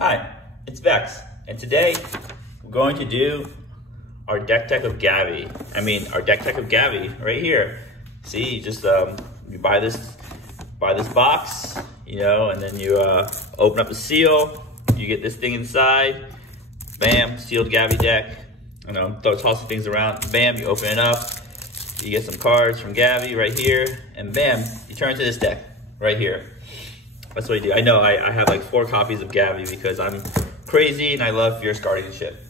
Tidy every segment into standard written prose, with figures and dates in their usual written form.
Hi, it's Vex, and today we're going to do our deck tech of Gavi. Our deck tech of Gavi right here. See, you just you buy this box, and then you open up the seal. You get this thing inside. Bam, sealed Gavi deck. Toss some things around. Bam, you open it up. You get some cards from Gavi right here, and bam, you turn it to this deck right here. That's what you do. I know I have like 4 copies of Gavi because I'm crazy and I love Fierce Guardianship.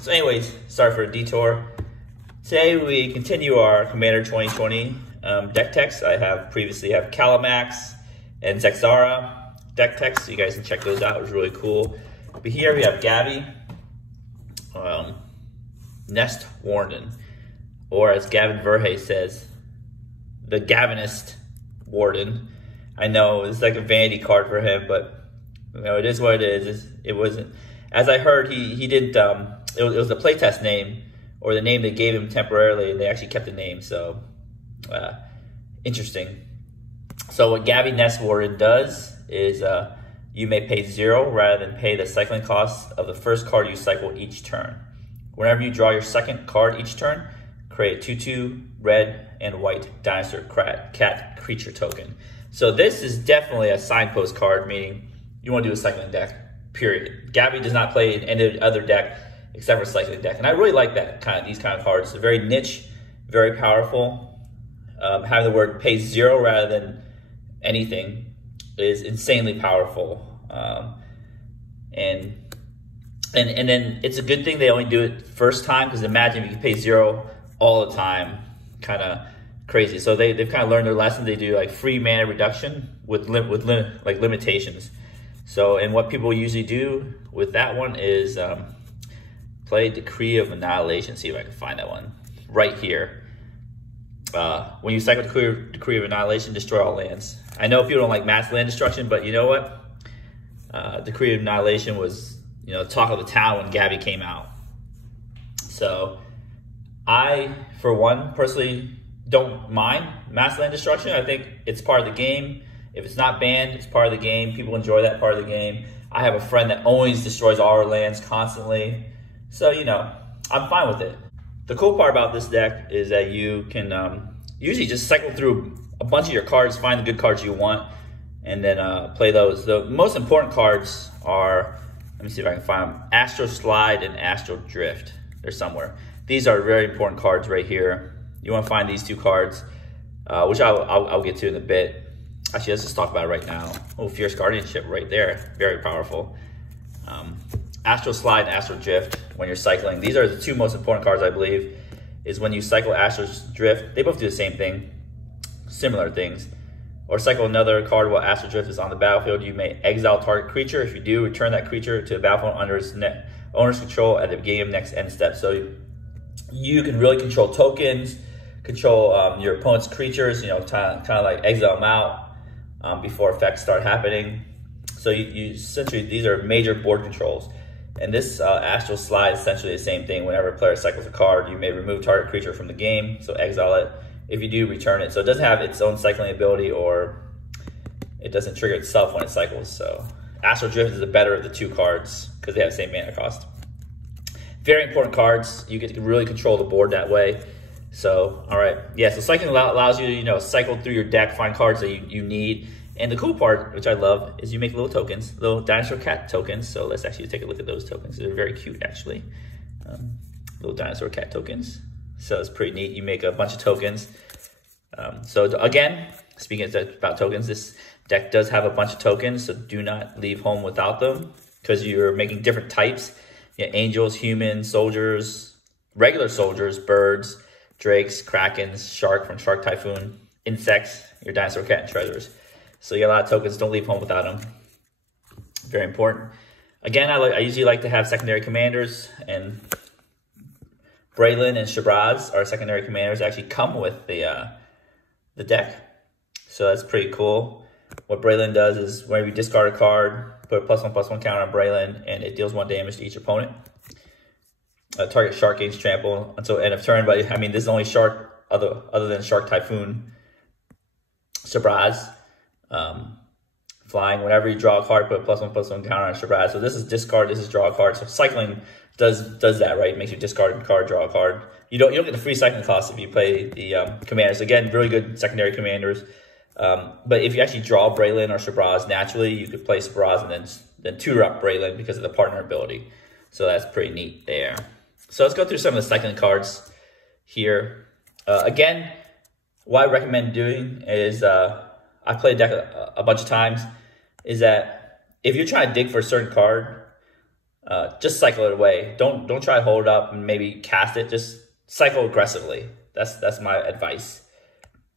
So anyways, sorry for a detour. Today we continue our Commander 2020 deck techs. I previously have Calamax and Zexara deck techs, so you guys can check those out. It was really cool. But here we have Gavi, Nest Warden, or as Gavin Verhey says, the Gavinist Warden. I know it's like a vanity card for him, but it is what it is. It wasn't, as I heard, he didn't. It was a playtest name, or the name they gave him temporarily, and they actually kept the name. So interesting. So what Gavi Nest Warden does is you may pay 0 rather than pay the cycling costs of the first card you cycle each turn. Whenever you draw your second card each turn, create a 2/2 red and white dinosaur cat creature token. So this is definitely a signpost card, meaning you want to do a cycling deck, period. Gavi does not play in any other deck except for cycling deck. And I really like these kind of cards. They're very niche, very powerful. Having the word pay 0 rather than anything is insanely powerful. And then it's a good thing they only do it first time, because imagine if you pay 0 all the time, kind of crazy. So they've kind of learned their lesson. They do like free mana reduction with limitations. So, and what people usually do with that one is play Decree of Annihilation. See if I can find that one right here. When you cycle Decree of Annihilation, destroy all lands. I know people don't like mass land destruction, but you know what? Decree of Annihilation was talk of the town when Gavi came out. So I, for one, personally don't mind mass land destruction. I think it's part of the game. If it's not banned, it's part of the game. People enjoy that part of the game. I have a friend that always destroys all our lands constantly. So, I'm fine with it. The cool part about this deck is that you can usually just cycle through a bunch of your cards, find the good cards you want, and then play those. The most important cards are, let me see if I can find them, Astro Slide and Astro Drift. They're somewhere. These are very important cards right here. You want to find these 2 cards, which I'll get to in a bit. Actually, let's just talk about it right now. Oh, Fierce Guardianship right there. Very powerful. Astro Slide and Astro Drift when you're cycling. These are the 2 most important cards, I believe, is when you cycle Astro Drift. They both do the same thing, similar things. Or cycle another card while Astro Drift is on the battlefield. You may exile target creature. If you do, return that creature to the battlefield under its owner's control at the beginning of next end step. So you can really control tokens, control your opponent's creatures, kind of like exile them out before effects start happening. So you essentially, these are major board controls. And this Astral Slide is essentially the same thing. Whenever a player cycles a card, you may remove target creature from the game, so exile it. If you do, return it. So it doesn't have its own cycling ability, or it doesn't trigger itself when it cycles. So Astral Drift is the better of the 2 cards because they have the same mana cost. Very important cards. You get to really control the board that way. So, all right. Yeah, so cycling allows you to, cycle through your deck, find cards that you need. And the cool part, which I love, is you make little tokens, little dinosaur cat tokens. So let's actually take a look at those tokens. They're very cute, actually. Little dinosaur cat tokens. So it's pretty neat. You make a bunch of tokens. So again, speaking about tokens, this deck does have a bunch of tokens. So do not leave home without them, because you're making different types. Angels, humans, soldiers, regular soldiers, birds, drakes, krakens, shark from Shark Typhoon, insects, your dinosaur cat, and treasures. So you got a lot of tokens. Don't leave home without them. Very important. Again, I usually like to have secondary commanders, and Braylon and Shabazz, our secondary commanders, actually come with the deck. So that's pretty cool. What Braylon does is whenever you discard a card, put a +1/+1 counter on Braylon, and it deals 1 damage to each opponent. Target shark gains trample until end of turn, but this is only shark other than Shark Typhoon. Shabazz flying. Whenever you draw a card, put a +1/+1 counter on Shabazz. So this is discard, this is draw a card. So cycling does that, right? It makes you discard a card, draw a card. You don't get the free cycling cost if you play the commanders. Again, really good secondary commanders. But if you actually draw Braylon or Shabazz naturally, you could play Shabazz and then tutor up Braylon because of the partner ability. So that's pretty neat there. So let's go through some of the cycling cards here. Again, what I recommend doing is, I've played deck a bunch of times, is that if you're trying to dig for a certain card, just cycle it away. Don't try to hold it up and maybe cast it. Just cycle aggressively. That's my advice.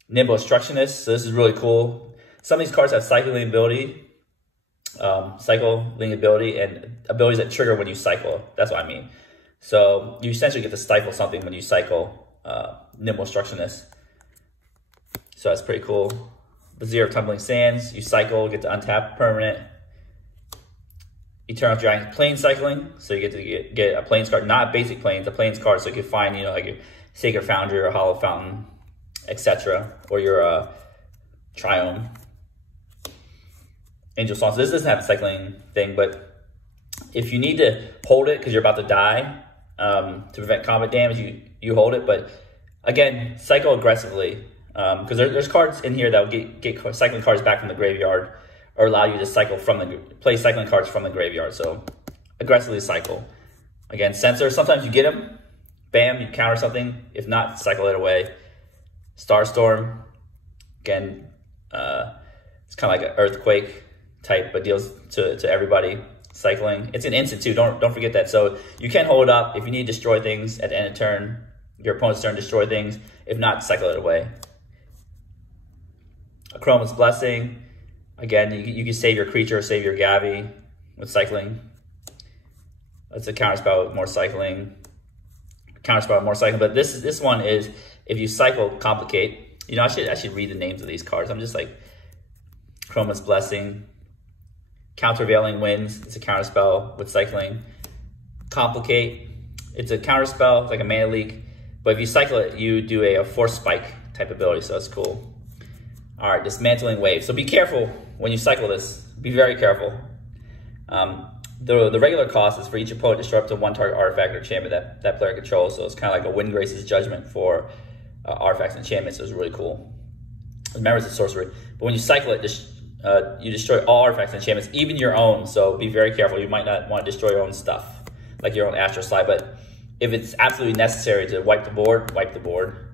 Nimble Obstructionist. So this is really cool. Some of these cards have cycling ability, and abilities that trigger when you cycle. That's what I mean. So you essentially get to stifle something when you cycle Nimble Obstructionist. So that's pretty cool. Vizier of Tumbling Sands. You cycle, get to untap permanent. Eternal Dragon Plane Cycling. So you get to get a Plains card, not basic Plains, a Plains card. So you can find, like a Sacred Foundry or Hollow Fountain, etc. Or your Triome. Angel Song. So this doesn't have a cycling thing, but if you need to hold it because you're about to die to prevent combat damage, you hold it. But again, cycle aggressively because there's cards in here that will get cycling cards back from the graveyard or allow you to play cycling cards from the graveyard. So aggressively cycle. Again, Censor. Sometimes you get them, bam, you counter something. If not, cycle it away. Starstorm. Again, it's kind of like an earthquake type, but deals to everybody. Cycling. It's an instant too. Don't forget that. So you can hold up if you need to destroy things at the end of turn. Your opponent's turn, destroy things. If not, cycle it away. Chroma's Blessing. Again, you can save your creature or save your Gavi with cycling. That's a counterspell with more cycling. Counterspell with more cycling. But this one is if you cycle, complicate. I should read the names of these cards. I'm just like Chroma's Blessing. Countervailing Winds. It's a counterspell with cycling. Complicate. It's a counterspell, like a mana leak. But if you cycle it, you do a force spike type ability. So that's cool. All right, Dismantling Wave. So be careful when you cycle this. Be very careful. The regular cost is for each opponent to destroy up to one target artifact or enchantment that player controls. So it's kind of like a Windgrace's Judgment for artifacts and enchantments. So it's really cool. Remember, it's a sorcery. But when you cycle it, you destroy all artifacts and enchantments, even your own. So be very careful. You might not want to destroy your own stuff, like your own Astral Slide. But if it's absolutely necessary to wipe the board, wipe the board.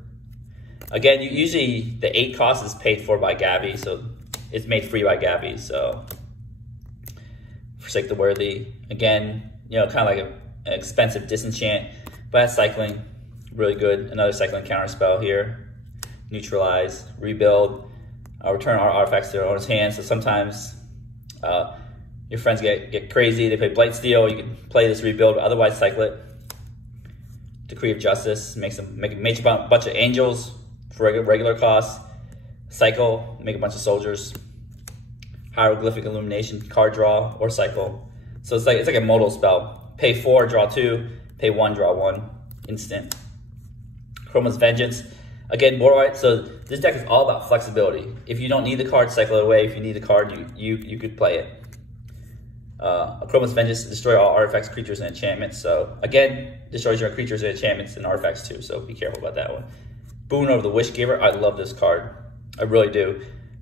Again, usually the 8 cost is paid for by Gavi, so it's made free by Gavi. So Forsake the Worthy. Again, kind of like an expensive disenchant, but that's cycling. Really good. Another cycling counter spell here. Neutralize, rebuild, return our artifacts to their owner's hands. So sometimes your friends get crazy. They play Blightsteel. You can play this rebuild, but otherwise cycle it. Decree of Justice make a bunch of angels for regular costs. Cycle, make a bunch of soldiers. Hieroglyphic Illumination, card draw or cycle. So it's like a modal spell. Pay 4, draw 2. Pay 1, draw 1. Instant. Chroma's Vengeance. Again, so this deck is all about flexibility. If you don't need the card, cycle it away. If you need the card, you could play it. Chroma's Vengeance, destroy all artifacts, creatures, and enchantments. So again, destroys your creatures and enchantments and artifacts too. So be careful about that one. Boon of the Wish Giver. I love this card. I really do.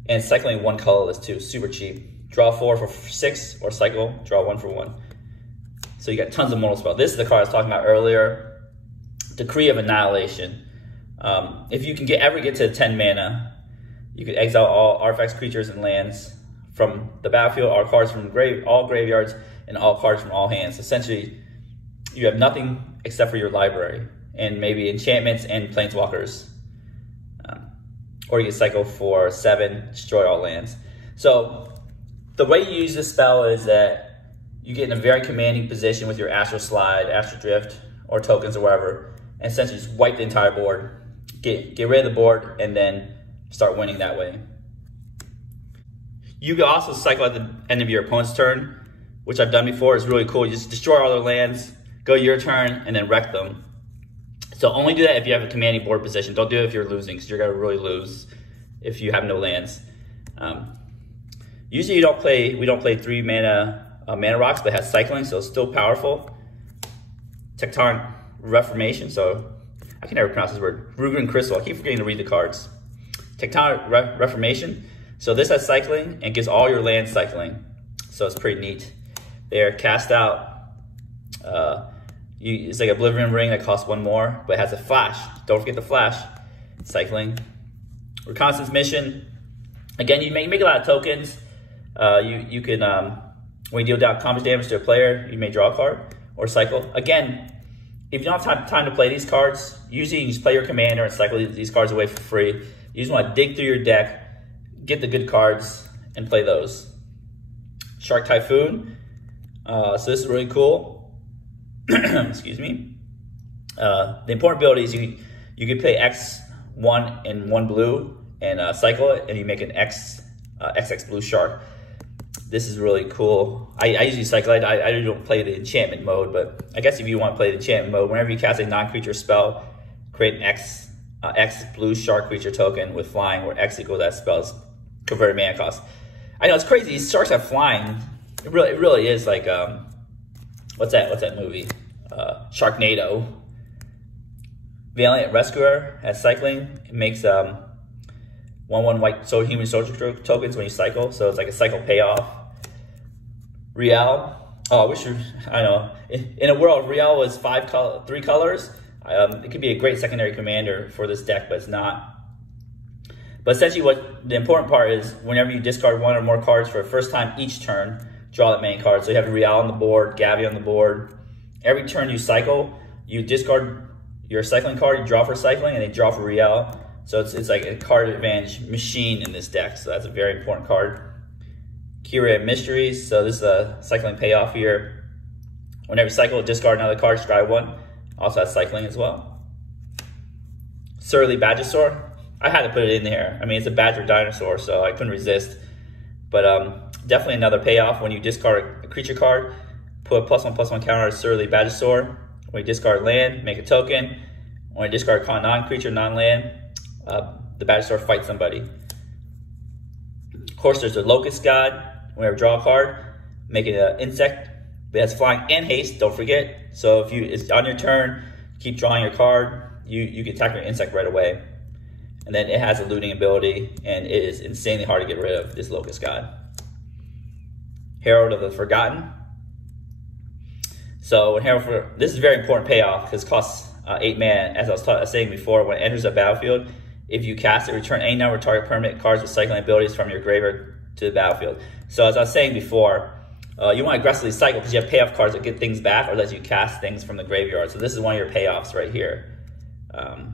And cycling 1 colorless too. Super cheap. Draw 4 for 6 or cycle. Draw 1 for 1. So you got tons of modal spell. This is the card I was talking about earlier. Decree of Annihilation. If you can ever get to 10 mana, you can exile all artifacts, creatures, and lands from the battlefield, all cards from all graveyards, and all cards from all hands. Essentially, you have nothing except for your library and maybe enchantments and planeswalkers. Or you can cycle for 7, destroy all lands. So the way you use this spell is that you get in a very commanding position with your Astral Slide, Astral Drift, or tokens or whatever, and essentially just wipe the entire board, get rid of the board, and then start winning that way. You can also cycle at the end of your opponent's turn, which I've done before. It's really cool. You just destroy all their lands, go your turn, and then wreck them. So only do that if you have a commanding board position. Don't do it if you're losing, because you're going to really lose if you have no lands. Usually we don't play 3 mana rocks, but it has cycling, so it's still powerful. Tectonic Reformation, so I can never pronounce this word. Rugen Crystal, I keep forgetting to read the cards. Tectonic Reformation, so this has cycling and gives all your land cycling, so it's pretty neat. They're cast out. It's like Oblivion Ring that costs 1 more, but it has a flash. Don't forget the flash. Cycling. Reconnaissance Mission. Again, you make a lot of tokens. You can, when you deal down combat damage to a player, you may draw a card or cycle. Again, if you don't have time to play these cards, usually you just play your commander and cycle these cards away for free. You just want to dig through your deck, get the good cards, and play those. Shark Typhoon. So this is really cool. Excuse me. The important abilities, you can play X1 and 1 blue and cycle it, and you make an XX blue shark. This is really cool. I usually cycle it. I don't play the enchantment mode, but I guess if you want to play the enchantment mode, whenever you cast a non-creature spell, create an X blue shark creature token with flying, where X equals that spell's converted mana cost. I know it's crazy. These sharks have flying. It really is like what's that movie? Sharknado. Valiant Rescuer has cycling. It makes 1/1 white human soldier tokens when you cycle, so it's like a cycle payoff. Riel. Oh, I know. In a world, Riel was 3 colors. It could be a great secondary commander for this deck, but it's not. But essentially, what the important part is, whenever you discard 1 or more cards for the first time each turn, draw that many cards. So you have Riel on the board, Gavi on the board. Every turn you cycle, you discard your cycling card, you draw for cycling, and they draw for Riel. So it's like a card advantage machine in this deck. So that's a very important card. Kyria Mysteries. So this is a cycling payoff here. Whenever you cycle, discard another card, scry 1. Also has cycling as well. Surly Badgersaur. I had to put it in there. I mean, it's a badger dinosaur, so I couldn't resist. But definitely another payoff. When you discard a creature card, put a +1/+1 counter to Surly Badgersaur. When you discard land, make a token. When you discard non-creature, non-land, the Badgersaur fights somebody. Of course, there's the Locust God. Whenever you draw a card, make it an insect. It has flying and haste, don't forget. So if it's on your turn, keep drawing your card, you can attack your insect right away. And then it has a looting ability, and it is insanely hard to get rid of, this Locust God. Herald of the Forgotten. So this is a very important payoff because it costs 8 mana. As I was saying before, when it enters the battlefield, if you cast it, return any number of target permanent cards with cycling abilities from your graveyard to the battlefield. So as I was saying before, you want to aggressively cycle because you have payoff cards that get things back or let you cast things from the graveyard. So this is one of your payoffs right here. And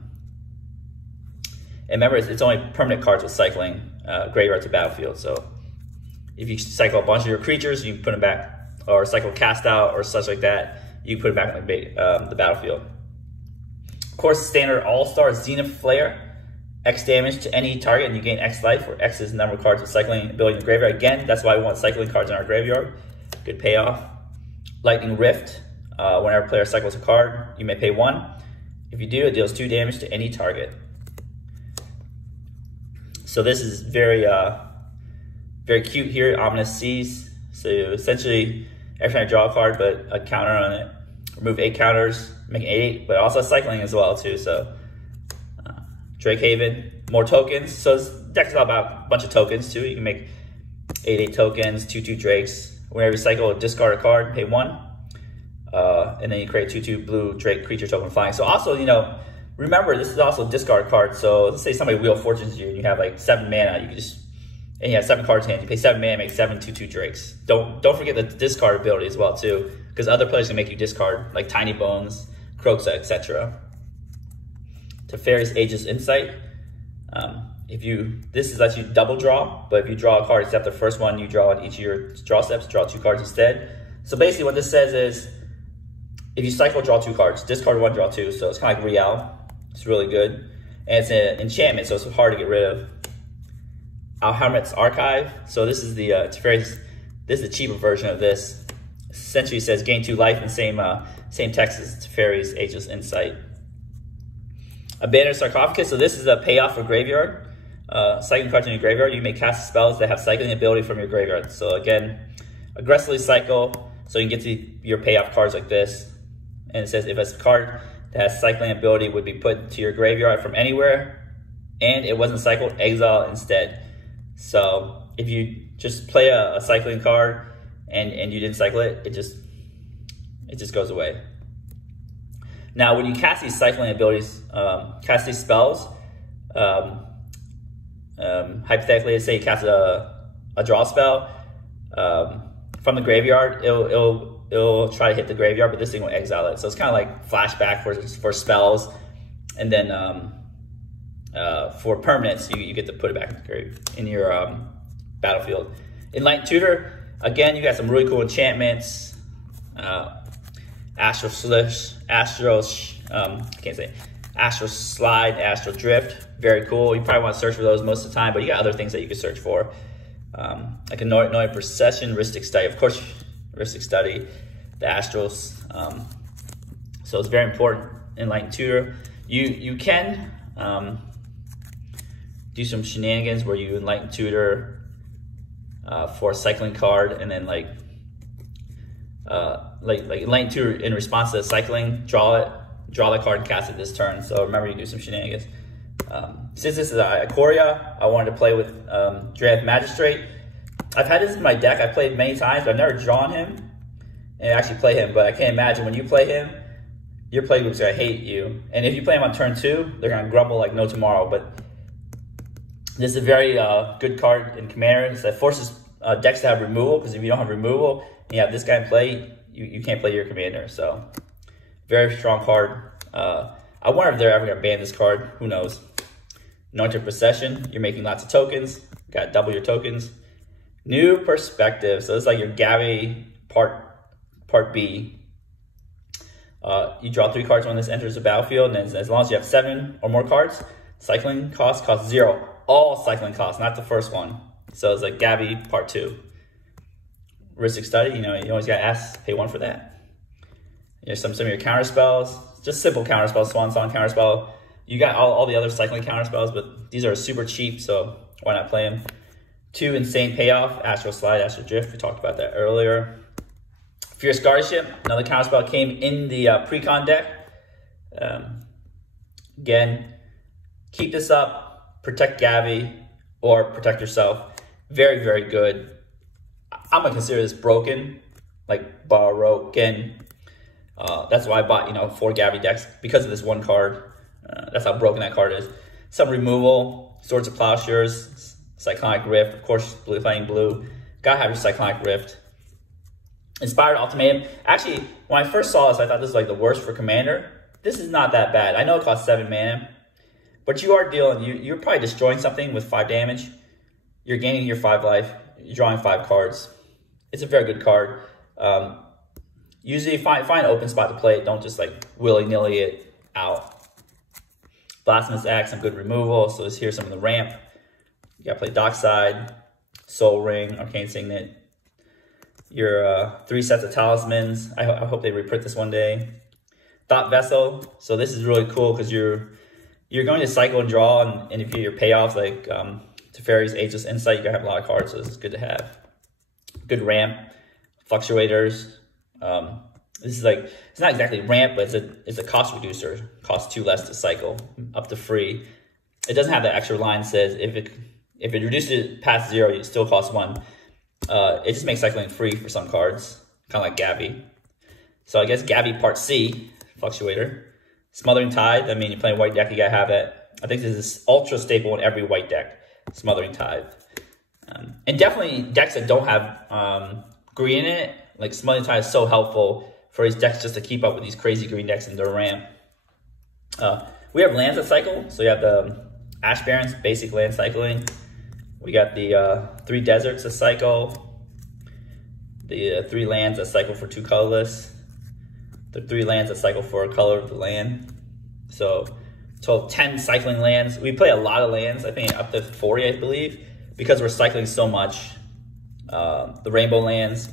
remember, it's only permanent cards with cycling graveyard to battlefield. So if you cycle a bunch of your creatures, you can put them back, or cycle cast out or such like that, you can put it back on the battlefield. Of course, standard all-star Zenith Flare. X damage to any target and you gain X life, where X is the number of cards with cycling ability in the graveyard. Again, that's why we want cycling cards in our graveyard. Good payoff. Lightning Rift. Whenever a player cycles a card, you may pay 1. If you do, it deals 2 damage to any target. So this is very cute here, Ominous Seas. So essentially, every time I draw a card, put a counter on it. Remove 8 counters, make it 8, but also cycling as well too. So Drake Haven, more tokens. So this deck is all about a bunch of tokens too. You can make 8/8 tokens, 2/2 Drakes. Whenever you cycle, discard a card, pay 1. And then you create 2/2 blue Drake creature token flying. So also, remember, this is also a discard card. So let's say somebody Wheel of Fortunes you and you have like 7 mana. You can and you have 7 cards in hand. You pay 7 mana, make 7 2/2 Drakes. Don't forget the discard ability as well too, because other players can make you discard, like Tiny Bones, Kroxa, etc. Teferi's Aegis Insight. This is lets you double draw, but if you draw a card except the first one you draw on each of your draw steps, draw 2 cards instead. So basically what this says is, if you cycle, draw 2 cards, discard 1, draw 2. So it's kind of like Riel. It's really good. And it's an enchantment, so it's hard to get rid of. Alhamret's Archive. So this is the Teferi's, this is the cheaper version of this. Essentially it says gain 2 life and same text as Teferi's Aegis Insight. Abandoned Sarcophagus. So this is a payoff for graveyard. cycling cards in your graveyard, you may cast spells that have cycling ability from your graveyard. So again, aggressively cycle, so you can get to your payoff cards like this. And it says if a card that has cycling ability would be put to your graveyard from anywhere and it wasn't cycled, exile instead. So if you just play a cycling card and you didn't cycle it, it just goes away. Now when you cast these cycling abilities, cast these spells, hypothetically, let's say you cast a draw spell from the graveyard, it'll try to hit the graveyard, but this thing will exile it. So it's kind of like flashback for spells, and then for permanents, you get to put it back in your battlefield. Enlightened Tutor, again, you got some really cool enchantments. Astral Slide, Astral Drift, very cool. You probably want to search for those most of the time, but you got other things that you can search for. Like Annoying Procession, Rhystic Study, of course, Rhystic Study, the Astrals. So it's very important. Enlightened Tutor. You can do some shenanigans where you Enlighten Tutor for a cycling card, and then like Enlighten Tutor in response to the cycling, draw the card and cast it this turn. So remember, you can do some shenanigans. Since this is Ikoria, I wanted to play with Drannith Magistrate. I've had this in my deck. I played many times, but I've never drawn him and actually play him. But I can't imagine when you play him, your playgroup's gonna hate you. And if you play him on turn 2, they're gonna grumble like no tomorrow. But this is a very good card in Commander. That forces decks to have removal, because if you don't have removal and you have this guy in play, you can't play your Commander. So very strong card. I wonder if they're ever gonna ban this card. Who knows? Anointed Procession, you're making lots of tokens. Got to double your tokens. New Perspective, so it's like your Gavi part B. You draw 3 cards when this enters the battlefield, and as long as you have 7 or more cards, cycling cost 0. All cycling costs, not the first one. So it's like Gavi part 2. Rhystic Study, you always gotta pay 1 for that. Here's some of your counter spells, just simple counter spells, Swan Song counter spell. You got all the other cycling counter spells, but these are super cheap, so why not play them? 2 insane payoff, Astral Slide, Astral Drift, we talked about that earlier. Fierce Guardianship, another counter spell, came in the pre-con deck. Again, keep this up, protect Gavi, or protect yourself. Very, very good. I'm gonna consider this broken, like broken. That's why I bought 4 Gavi decks, because of this one card. That's how broken that card is. Some removal, Swords of Plowshares, Cyclonic Rift, of course, playing blue. Gotta have your Cyclonic Rift. Inspired Ultimatum. Actually, when I first saw this, I thought this was like the worst for Commander. This is not that bad. I know it costs 7 mana, but you are dealing, you're probably destroying something with 5 damage. You're gaining your 5 life. You're drawing 5 cards. It's a very good card. Usually find an open spot to play it. Don't just like willy-nilly it out. Blasphemous Axe, some good removal. So here's some of the ramp. You gotta play Dockside, Soul Ring, Arcane Signet. Your 3 sets of talismans. I hope they reprint this one day. Thought Vessel. So this is really cool because you're going to cycle and draw, and if you get your payoffs like Teferi's Ageless Insight, you're gonna have a lot of cards, so this is good to have. Good ramp. Fluctuators. This is like, it's not exactly ramp, but it's a cost reducer. Costs 2 less to cycle, up to free. It doesn't have that extra line that says if it reduces it past 0, it still costs 1. It just makes cycling free for some cards, kind of like Gavi. So I guess Gavi Part C, Fluctuator. Smothering Tide, I mean, you're playing white deck, you gotta have that. I think this is ultra staple in every white deck, Smothering Tide. And definitely decks that don't have green in it, like Smothering Tide is so helpful for these decks just to keep up with these crazy green decks in their ramp. We have lands that cycle, so you have the Ash Barrens, basic land cycling. We got the 3 deserts that cycle, the 3 lands that cycle for 2 colorless, the 3 lands that cycle for a color of the land. So total 10 cycling lands. We play a lot of lands, I think up to 40, I believe, because we're cycling so much. The rainbow lands,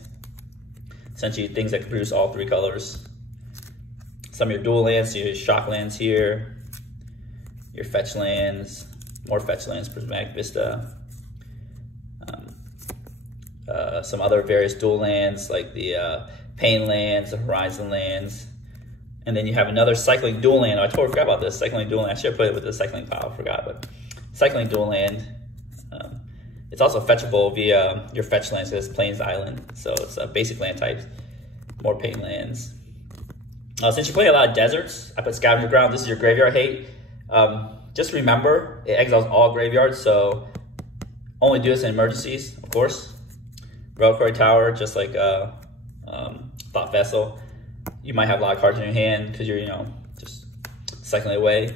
essentially things that can produce all 3 colors. Some of your dual lands, so your shock lands here, your fetch lands, more fetch lands, Prismatic Vista, some other various dual lands like the Pain lands, the Horizon lands, and then you have another cycling dual land. I totally forgot about this cycling dual land. I should have put it with the cycling pile, forgot, but cycling dual land. It's also fetchable via your fetch lands, because it's Plains Island, so it's basic land types, more Pain lands. Since you play a lot of deserts, I put Scavenger Ground. This is your graveyard hate. Just remember, it exiles all graveyards, so only do this in emergencies, of course. Reliquary Tower, just like Thought Vessel. You might have a lot of cards in your hand because you're, just cycling away.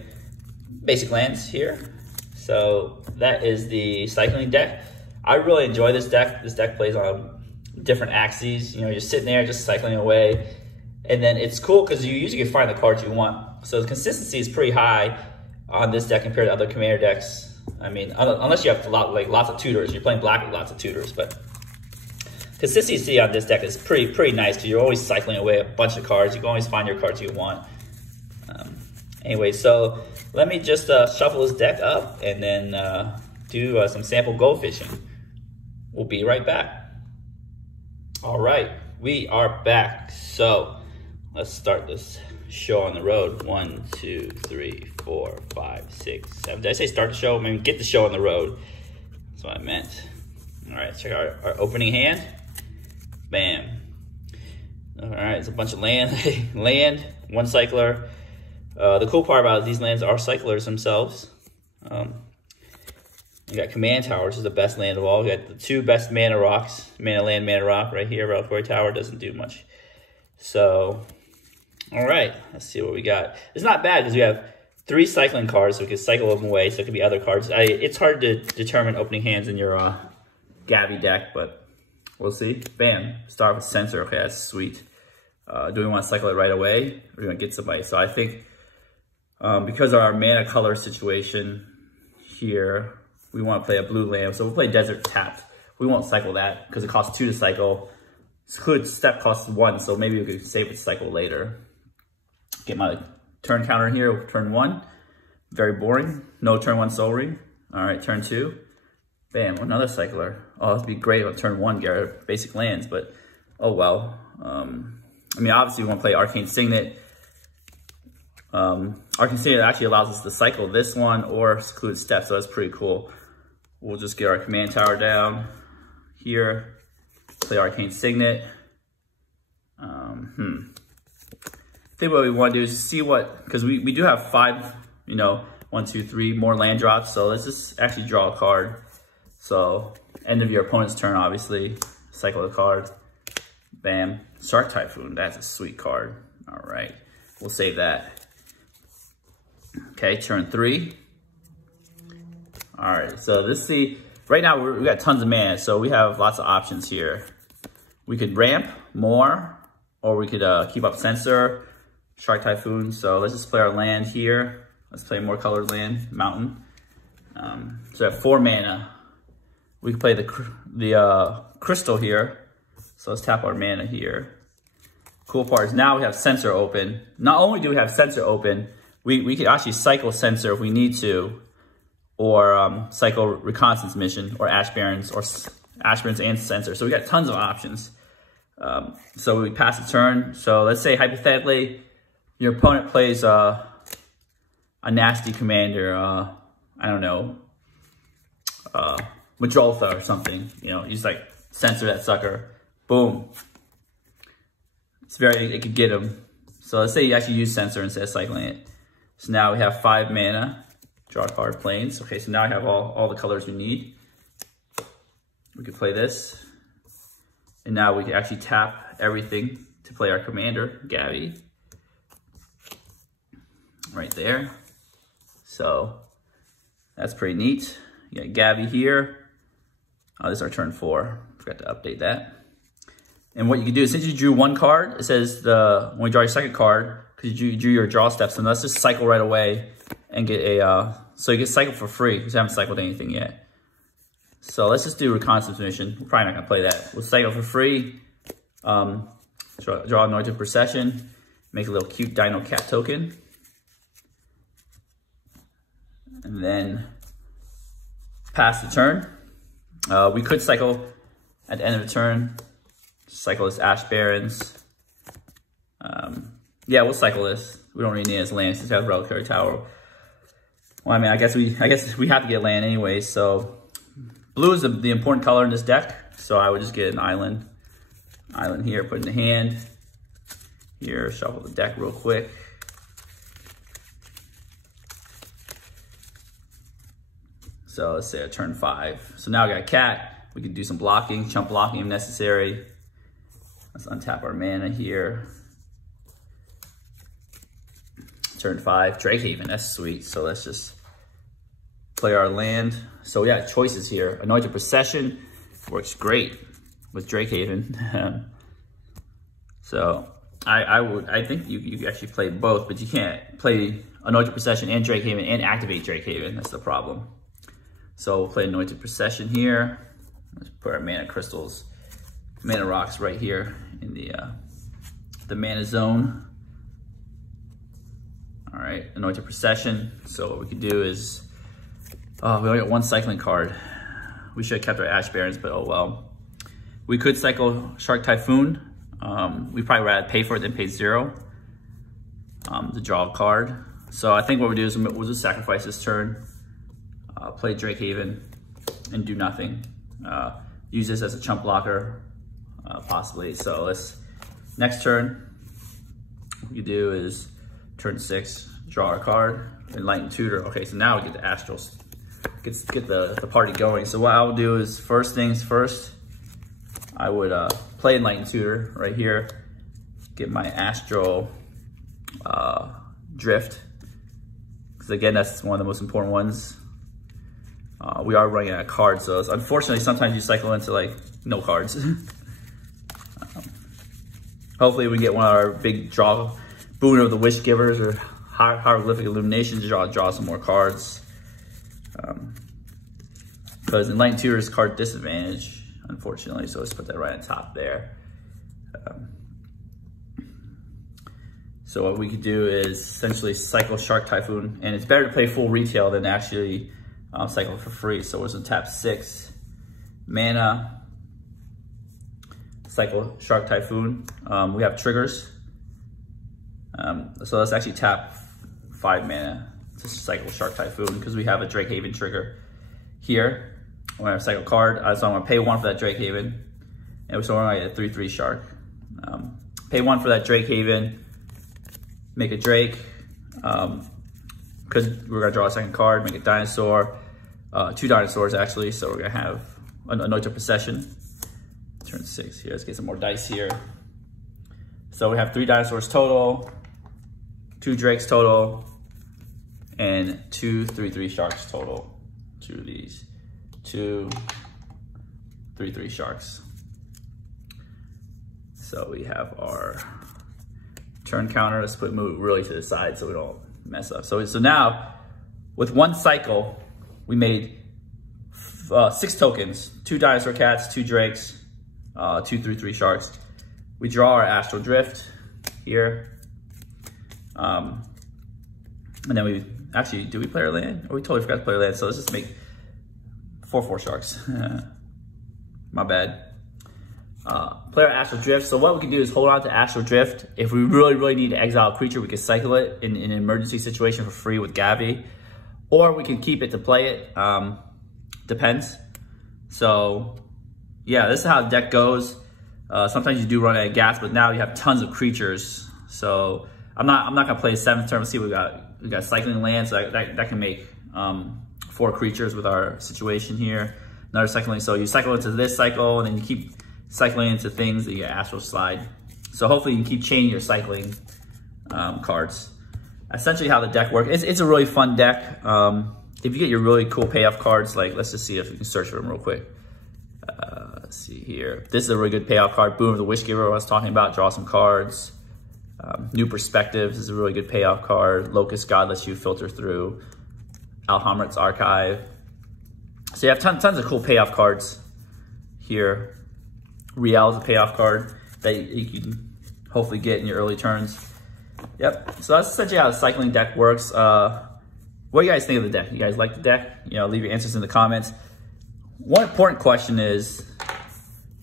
Basic lands here. So that is the cycling deck. I really enjoy this deck. This deck plays on different axes. You're sitting there just cycling away. And then it's cool because you usually can find the cards you want. So the consistency is pretty high on this deck compared to other commander decks. I mean, unless you have lots of tutors. You're playing black with lots of tutors, but consistency on this deck is pretty nice because you're always cycling away a bunch of cards. You can always find your cards you want. Anyway, so let me just shuffle this deck up and then do some sample go fishing. We'll be right back. All right, we are back. So let's start this show on the road. 1, 2, 3, 4, 5, 6, 7. Did I say start the show? I mean, get the show on the road. That's what I meant. All right, check out our opening hand. Bam. All right, it's a bunch of land, one cycler. The cool part about these lands are cyclers themselves. You got Command Tower, which is the best land of all. You got the two best mana rocks, mana land, mana rock right here. Reliquary Tower doesn't do much. So, all right, let's see what we got. It's not bad because we have 3 cycling cards, so we can cycle them away. So it could be other cards. It's hard to determine opening hands in your Gavi deck, but we'll see. Bam, start with Censor. Okay, that's sweet. Do we want to cycle it right away? Or do we want to get somebody? So I think because of our mana color situation here, we want to play a blue land. So we'll play Desert Tapped. We won't cycle that because it costs 2 to cycle. Secluded Step costs 1, so maybe we could save it to cycle later. Get my turn counter here, turn 1. Very boring. No turn 1 Soul Ring. All right, turn 2. Bam, another cycler. Oh, it'd be great on turn 1, get our basic lands, but oh well. I mean, obviously we want to play Arcane Signet. Arcane Signet actually allows us to cycle this one or Secluded Step, so that's pretty cool. We'll just get our Command Tower down here, play Arcane Signet. I think what we want to do is see what, because we do have 5, 1, 2, 3 more land drops, so let's just actually draw a card. So, end of your opponent's turn, obviously, cycle the card. Bam, Shark Typhoon, that's a sweet card. All right, we'll save that. Okay, turn 3. All right, so let's see. Right now, we got tons of mana, so we have lots of options here. We could ramp more, or we could keep up Censor, Shark Typhoon. So let's just play our land here. Let's play more colored land, Mountain. So at 4 mana, we can play the Crystal here. So let's tap our mana here. Cool part is now we have Censor open. Not only do we have Censor open, we can actually cycle Censor if we need to, or cycle Reconnaissance Mission, or Ash Barrens and Censor. So we got tons of options. So we pass the turn. So let's say hypothetically, your opponent plays a nasty commander. I don't know, Majoltha or something. You just like Censor that sucker. Boom. It could get him. So let's say you actually use Censor instead of cycling it. So now we have 5 mana. Draw a card, Plains. Okay, so now I have all the colors we need. We could play this. And now we can actually tap everything to play our commander, Gavi. Right there. So that's pretty neat. You got Gavi here. Oh, this is our turn 4. Forgot to update that. And what you can do is, since you drew 1 card, it says when you draw your second card, because you drew your draw steps, and let's just cycle right away and get so you get cycled for free because you haven't cycled anything yet. So let's just do Reconnaissance Mission. We're probably not gonna play that. We'll cycle for free. Draw Anointed Procession. Make a little cute Dino Cat token. And then pass the turn. We could cycle at the end of the turn. Cycle this Ash Barrens. Yeah, we'll cycle this. We don't really need his land since we have Reliquary Tower. Well, I mean, I guess we have to get land anyway. So blue is the important color in this deck. So I would just get an island. Island here, put in the hand. Here, shuffle the deck real quick. So let's say a turn 5. So now we got cat. We can do some blocking, chump blocking if necessary. Let's untap our mana here. Turn 5, Drakehaven, that's sweet. So let's just play our land. So we got choices here. Anointed Procession works great with Drakehaven. So I think you actually play both, but you can't play Anointed Procession and Drakehaven and activate Drakehaven. That's the problem. So we'll play Anointed Procession here. Let's put our mana crystals, mana rocks right here in the mana zone. All right, Anointed Procession. So what we can do is, we only got one cycling card. We should have kept our Ash Barrens, but oh well. We could cycle Shark Typhoon. We probably rather pay for it than pay 0 to draw a card. So I think what we do is we'll just sacrifice this turn, play Drakehaven, and do nothing. Use this as a chump blocker, possibly. So next turn, what we do is turn 6, draw our card, Enlightened Tutor. Okay, so now we get the Astrals, get the party going. So what I will do is, first things first, I would play Enlightened Tutor right here, get my Astral Drift, because again, that's one of the most important ones. We are running out of cards, so unfortunately sometimes you cycle into like no cards. Hopefully we get one of our big draw Boon of the Wish Givers or Hieroglyphic Illuminations to draw some more cards. Because Enlightened Tutor is card disadvantage, unfortunately, so let's put that right on top there. So what we could do is essentially cycle Shark Typhoon, and it's better to play full retail than actually cycle for free. So we're gonna tap 6 mana, cycle Shark Typhoon. We have triggers. So let's actually tap 5 mana to cycle Shark Typhoon because we have a Drakehaven trigger here. We're gonna cycle card, so I'm gonna pay 1 for that Drakehaven, and so we're gonna get a 3/3 Shark. Pay 1 for that Drakehaven, make a Drake, because we're gonna draw a second card, make a dinosaur, 2 dinosaurs actually, so we're gonna have an Anointed Procession. Turn 6 here, let's get some more dice here. So we have 3 dinosaurs total, 2 drakes total, and 2 3/3 sharks total. 2 of these, 2 3/3 sharks. So we have our turn counter. Let's move really to the side so we don't mess up. So now, with 1 cycle, we made 6 tokens, 2 dinosaur cats, 2 drakes, 2 3/3 sharks. We draw our Astral Drift here. And then we, actually, do we play our land? Oh, we totally forgot to play our land, so let's just make 4/4 sharks. My bad. Play our Astral Drift. So what we can do is hold on to Astral Drift. If we really need to exile a creature, we can cycle it in an emergency situation for free with Gavi. Or we can keep it to play it. Depends. So yeah, this is how the deck goes. Sometimes you do run out of gas, but now you have tons of creatures. So I'm not gonna play 7th turn. Let's see what we got. We got cycling land, so that can make 4 creatures with our situation here. Another cycling, so you cycle into this cycle, and then you keep cycling into things that you get Astral Slide. So hopefully you can keep chaining your cycling cards. Essentially how the deck works. It's a really fun deck. If you get your really cool payoff cards, like let's just see if we can search for them real quick. Let's see here. This is a really good payoff card. Boon of the Wish Giver I was talking about. Draw some cards. New Perspectives is a really good payoff card. Locust God lets you filter through Alhamret's Archive. So you have tons of cool payoff cards here. Riel is a payoff card that you can hopefully get in your early turns. Yep, so that's essentially how the cycling deck works. what do you guys think of the deck? You guys like the deck? You know, leave your answers in the comments. One important question is,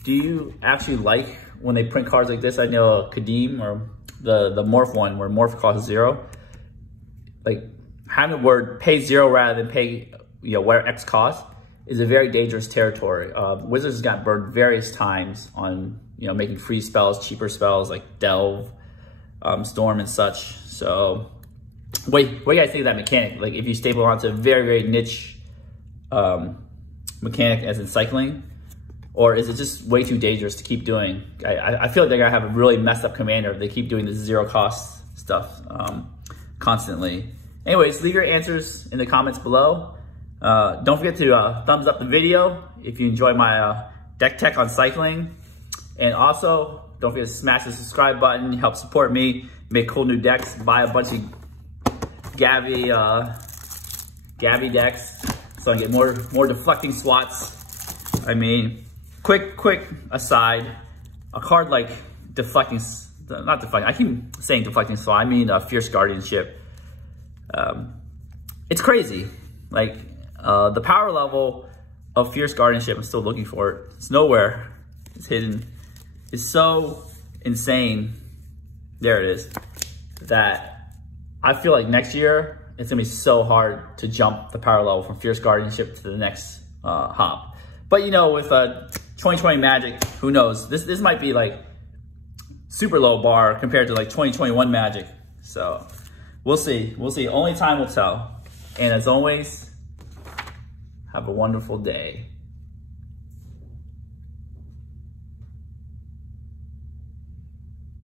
do you actually like when they print cards like this? I know Kadeem, or the morph one where morph costs 0. Like having the word pay 0 rather than pay, you know, where X costs is a very dangerous territory. Wizards has gotten burned various times on, you know, making free spells, cheaper spells like Delve, Storm and such. So what do you guys think of that mechanic? Like if you staple onto a very, very niche mechanic as in cycling, or is it just way too dangerous to keep doing? I feel like they're gonna have a really messed up commander if they keep doing this 0 cost stuff constantly. Anyways, leave your answers in the comments below. Don't forget to thumbs up the video if you enjoy my deck tech on cycling. And also, don't forget to smash the subscribe button, help support me, make cool new decks, buy a bunch of Gavi decks so I can get more deflecting swats. I mean, quick aside, a card like deflecting, not deflecting, I keep saying deflecting swat, I mean Fierce Guardianship. It's crazy. Like the power level of Fierce Guardianship, I'm still looking for it. It's nowhere. It's hidden. It's so insane. There it is. That I feel like next year it's gonna be so hard to jump the power level from Fierce Guardianship to the next hop. But you know, with 2020 Magic, who knows? This might be like super low bar compared to like 2021 Magic. So we'll see. We'll see. Only time will tell. And as always, have a wonderful day.